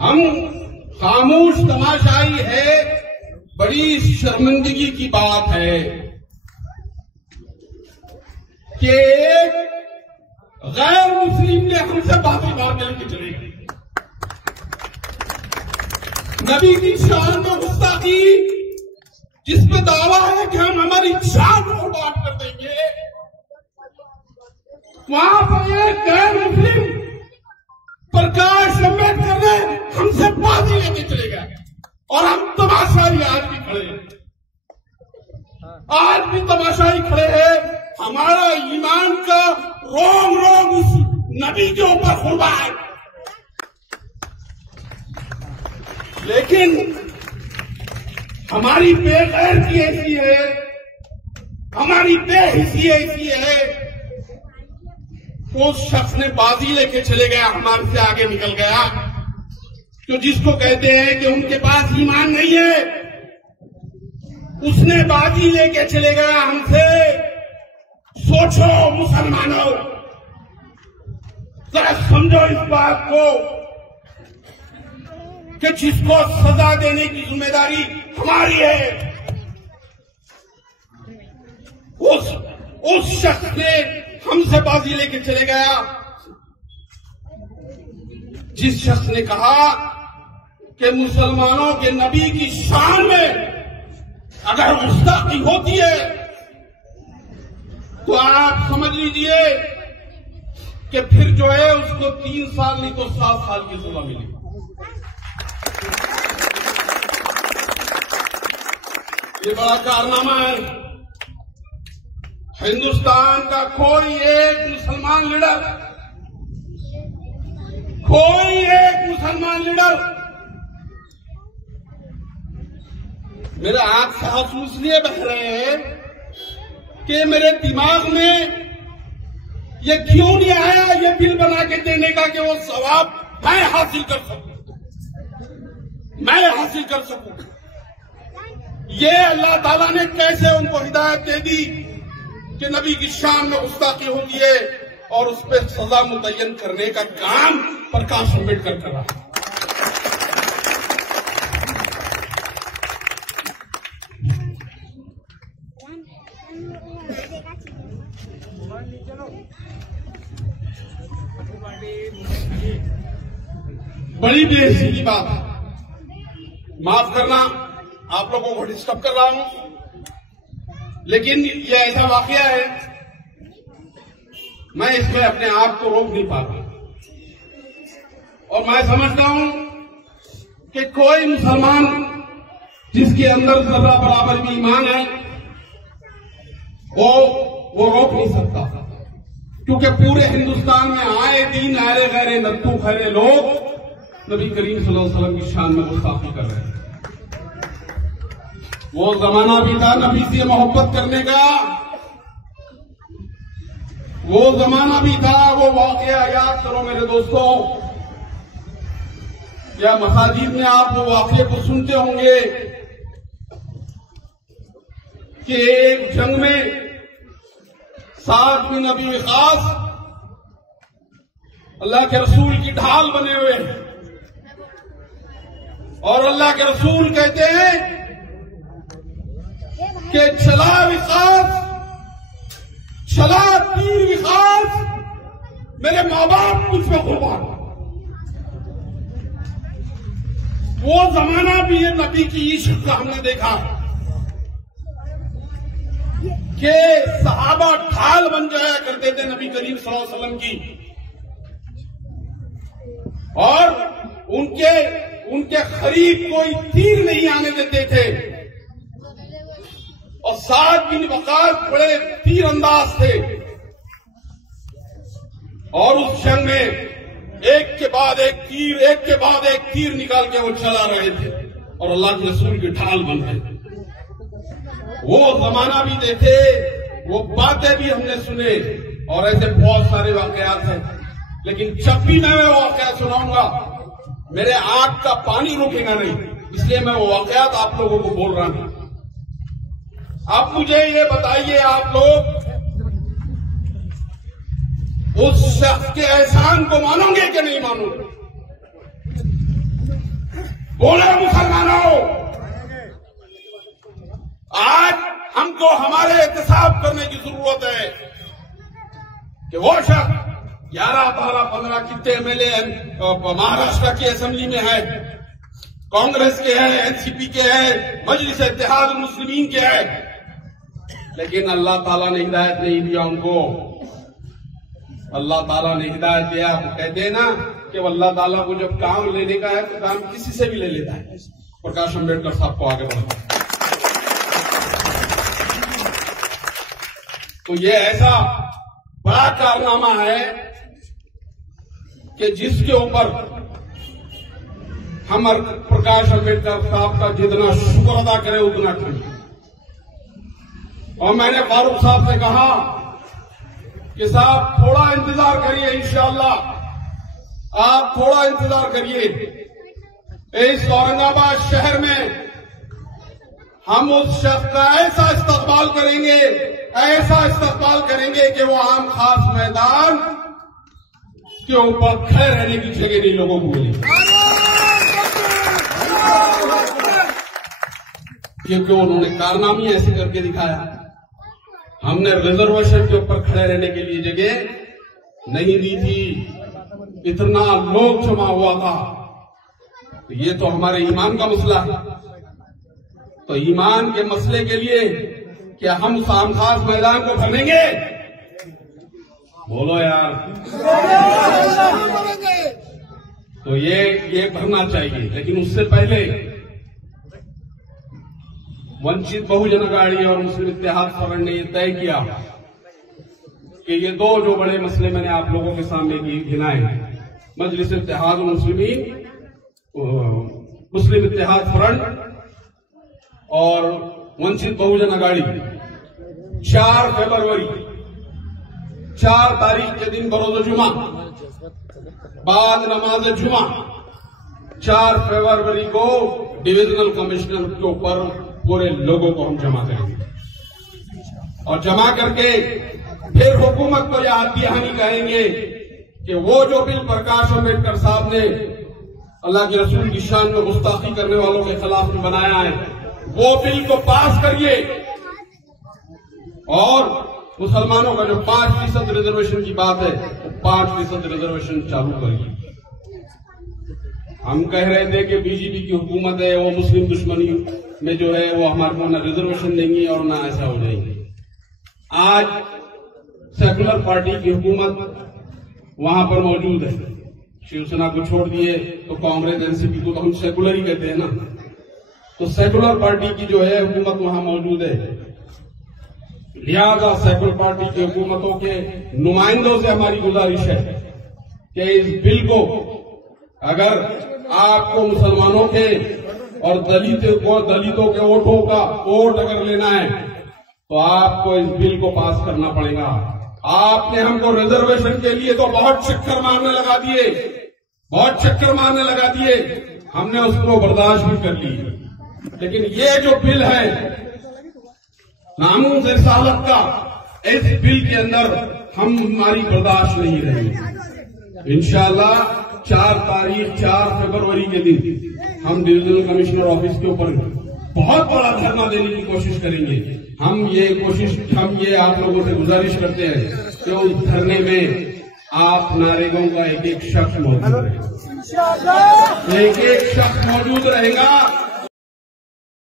हम खामोश तमाशाई है, बड़ी शर्मिंदगी की बात है कि एक गैर मुस्लिम ने हमसे बातें मारने लेके चले गए। नबी की शान में गुस्ताखी, जिसमें दावा है कि हम हमारी शान को कुर्बान कर देंगे, वहां पर एक गैर मुस्लिम प्रकाश अम्बेडकर ने हमसे बाजी लेके चले गए और हम तमाशाई आज भी खड़े हैं। आज भी तमाशाई खड़े हैं। हमारा ईमान का रोग रोग उस नबी के ऊपर खुलवा है, लेकिन हमारी बेगैरती ऐसी है, हमारी बेहिसी ऐसी है, उस शख्स ने बाजी लेके चले गया, हमारे से आगे निकल गया। तो जिसको कहते हैं कि उनके पास ईमान नहीं है, उसने बाजी लेके चले गया हमसे। सोचो मुसलमानों, जरा समझो इस बात को कि जिसको सजा देने की जिम्मेदारी हमारी है, उस शख्स ने हमसे बाजी लेके चले गया, जिस शख्स ने कहा कि मुसलमानों के नबी की शान में अगर गुस्ताखी होती है तो आप समझ लीजिए कि फिर जो है उसको 3 साल नहीं तो 7 साल की सजा मिलेगी। ये बड़ा कारनामा है। हिंदुस्तान का कोई एक मुसलमान लीडर मेरे आंख से आंसू इसलिए बह रहे हैं कि मेरे दिमाग में ये क्यों नहीं आया ये बिल बना के देने का कि वो सवाब मैं हासिल कर सकूं। ये अल्लाह ताला ने कैसे उनको हिदायत दे दी कि नबी की शान में गुस्ताखी होती है और उस पर सजा मुतय्यन करने का काम प्रकाश अम्बेडकर कर रहा है। बड़ी बेइज्जती की बात है, माफ करना आप लोगों को डिस्टर्ब कर रहा हूं, लेकिन ये ऐसा वाकया है, मैं इसमें अपने आप को रोक नहीं पा रहा। और मैं समझता हूं कि कोई मुसलमान जिसके अंदर जर्रा बराबर भी ईमान है वो रोक नहीं सकता, क्योंकि पूरे हिंदुस्तान में आए दिन आए गैरे नत्थू खैरे लोग नबी करीम सल्लल्लाहु अलैहि वसल्लम की शान में गुस्ताखी कर रहे हैं। वो जमाना भी था नबी से मोहब्बत करने का, वो जमाना भी था। वो वाकया याद करो मेरे दोस्तों, या मसाजिद में आप वो वाकये को सुनते होंगे कि एक जंग में साद बिन अबी वक़ास अल्लाह के रसूल की ढाल बने हुए हैं और अल्लाह के रसूल कहते हैं कि चला विकास, चला तीर विकास, मेरे माँ बाप मुझ पे कुर्बान। वो जमाना भी है नबी की इश्क का हमने देखा कि सहाबा ढाल बन जाया करते थे नबी करीम सल्लल्लाहु अलैहि वसल्लम की, और उनके करीब कोई तीर नहीं आने देते थे। और साद बिन वक़ास बड़े तीर अंदाज थे और उस जंग में एक के बाद एक तीर निकाल के वो चला रहे थे और अल्लाह के रसूल की ढाल बन गए। वो जमाना भी देखे, वो बातें भी हमने सुने और ऐसे बहुत सारे वाकयात हैं, लेकिन जब भी मैं वो वाकया सुनाऊंगा मेरे आंख का पानी रुकेगा नहीं, इसलिए मैं वो वाकयात आप लोगों को बोल रहा हूं। अब मुझे ये बताइए, आप लोग उस शख्स के एहसान को मानोगे कि नहीं मानोगे? बोले मुसलमानों, आज हमको हमारे एहतसाब करने की जरूरत है कि वो शख्स 11, 12, 15 कितने एमएलए महाराष्ट्र की असेंबली में है, कांग्रेस के है, एनसीपी के है, मजलिस इत्तेहाद मुस्लिमीन के है, लेकिन अल्लाह ताला ने हिदायत नहीं दिया उनको। अल्लाह ताला ने हिदायत दिया। कहते हैं ना कि अल्लाह ताला को जब काम लेने का है तो काम किसी से भी ले लेता है। प्रकाश अम्बेडकर साहब को आगे बढ़ा। तो ये ऐसा बड़ा कारनामा है कि जिसके ऊपर हम प्रकाश अम्बेडकर साहब का जितना शुक्र अदा करें उतना ठीक। और मैंने फारूक साहब से कहा कि साहब थोड़ा इंतजार करिए, इंशाअल्लाह आप थोड़ा इंतजार करिए। इस औरंगाबाद शहर में हम उस शख्स का ऐसा इस्तकबाल करेंगे, ऐसा इस्तकबाल करेंगे कि वो आम खास मैदान के ऊपर खड़े रहने की जगह नहीं लोगों को मिलेगी, क्योंकि उन्होंने कारनामे ऐसे करके दिखाया। हमने रिजर्वेशन के ऊपर खड़े रहने के लिए जगह नहीं दी थी, इतना लोग जमा हुआ था। तो ये तो हमारे ईमान का मसला है। तो ईमान के मसले के लिए क्या हम उस आम खास मैदान को भरेंगे? बोलो यार। तो ये भरना चाहिए, लेकिन उससे पहले वंचित बहुजन अघाड़ी और मुस्लिम इत्तेहाद फ्रंट ने यह तय किया कि ये दो जो बड़े मसले मैंने आप लोगों के सामने गिनाए, मजलिस इत्तेहाद मुस्लिमीन, मुस्लिम इत्तेहाद फ्रंट और वंचित बहुजन अघाड़ी, 4 फरवरी 4 तारीख के दिन बरोज़ जुमा बाद नमाज जुमा 4 फरवरी को डिविजनल कमिश्नर के ऊपर पूरे लोगों को हम जमा करेंगे और जमा करके फिर हुकूमत को यह हाथी कहेंगे कि वो जो बिल प्रकाश अम्बेडकर साहब ने अल्लाह के रसूल की शान में गुस्ताखी करने वालों के खिलाफ बनाया है, वो बिल को पास करिए और मुसलमानों का जो 5% रिजर्वेशन की बात है तो 5% रिजर्वेशन चालू करिए। हम कह रहे थे कि बीजेपी की हुकूमत है, वो मुस्लिम दुश्मनी में जो है वो हमारे को ना रिजर्वेशन देंगी और ना ऐसा हो जाएंगे। आज सेकुलर पार्टी की हुकूमत वहां पर मौजूद है। शिवसेना को छोड़ दिए तो कांग्रेस एनसीपी को तो हम सेकुलर ही कहते हैं ना। तो सेकुलर पार्टी की जो है हुकूमत वहां मौजूद है। लिहाजा सेकुलर पार्टी की हुकूमतों के नुमाइंदों से हमारी गुजारिश है कि इस बिल को अगर आपको मुसलमानों के और दलितों के वोटों का वोट अगर लेना है तो आपको इस बिल को पास करना पड़ेगा। आपने हमको रिजर्वेशन के लिए तो बहुत चक्कर मारने लगा दिए, हमने उसको बर्दाश्त भी कर ली, लेकिन ये जो बिल है नामूस रिसालत का, इस बिल के अंदर हमारी बर्दाश्त नहीं रहेगी। इंशाअल्लाह 4 फरवरी के दिन हम डिविजनल कमिश्नर ऑफिस के ऊपर बहुत बड़ा धरना देने की कोशिश करेंगे। हम ये आप लोगों से गुजारिश करते हैं कि उस धरने में आप नारेगों का एक एक शख्स मौजूद रहेगा,